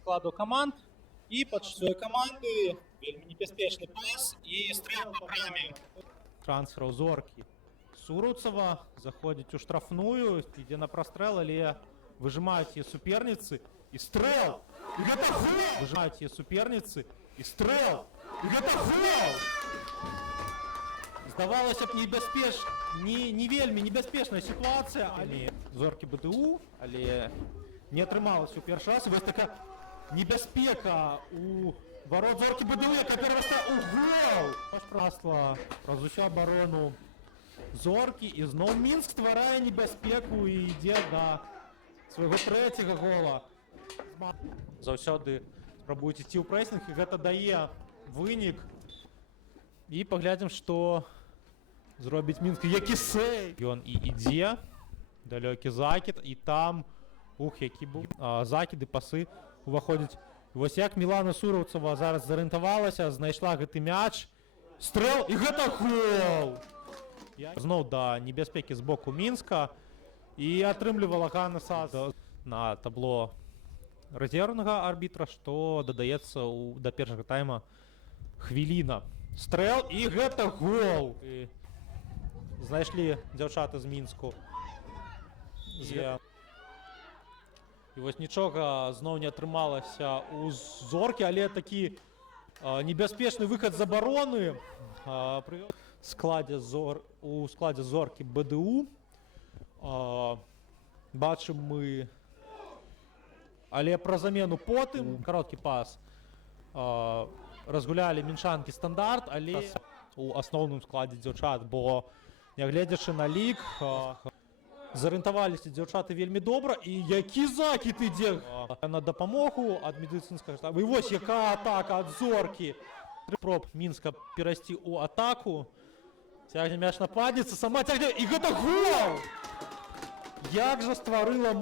складу команд. І пад сваёй каманды вельмі небяспечны пас і стрэл па браме. Трансфер у Зоркі. Суруцава заходзіць у штрафную, ідзе на прастрэл, але выжимаюць яе суперніцы і стрэл! І гэта гол! Выжимаюць яе суперніцы і стрэл! І гэта гол! Здавалася б, не вельмі небяспечная сітуацыя, але Зоркі БДУ, але не атрымалася ў першы раз. І вось такая небяспека у ворот Зоркі БДУ, яка перарастае ў гол! Пашпрасла праз усю абарону Зоркі, і зноў Мінск стварае небяспеку і ідзе да свайго трэцяга гола. Заўсёды спрабуюць ісці ў прэсінг, і гэта дае вынік. І паглядзім, што зробіць Мінск. Які сейв! Ён і ідзе, далёкі закід, і там, які быў закіды, пасы уваходзяць. Вось як Мілана Сураўцава зараз зарыентавалася, знайшла гэты мяч, стрэл, і гэта гол! Зноў да небяспекі з боку Мінска, і атрымлівала Ганнеса на табло рэзервнага арбітра, што дадаецца да першага тайма хвіліна. Стрэл, і гэта гол! Знайшлі дзяўчаты з Мінску. І вось нічога зноў не атрымалася у Зоркі, але такі небяспечны выхад з абароны у складзе Зоркі БДУ. Бачым мы, але пра замену потым, кароткі пас, разгулялі мінчанкі стандарт, але у асноўным складзе дзяўчат, бо нягледзячы на лік, зарыентаваліся дзяўчаты вельмі добра, і які закід ідзе на дапамогу ад медыцынскага штаба. І вось якая атака ад Зоркі. Проб Мінска перайсці ў атаку. Цягне мяч, нападніца, сама цягне, і гэта гол! Як жа стварыла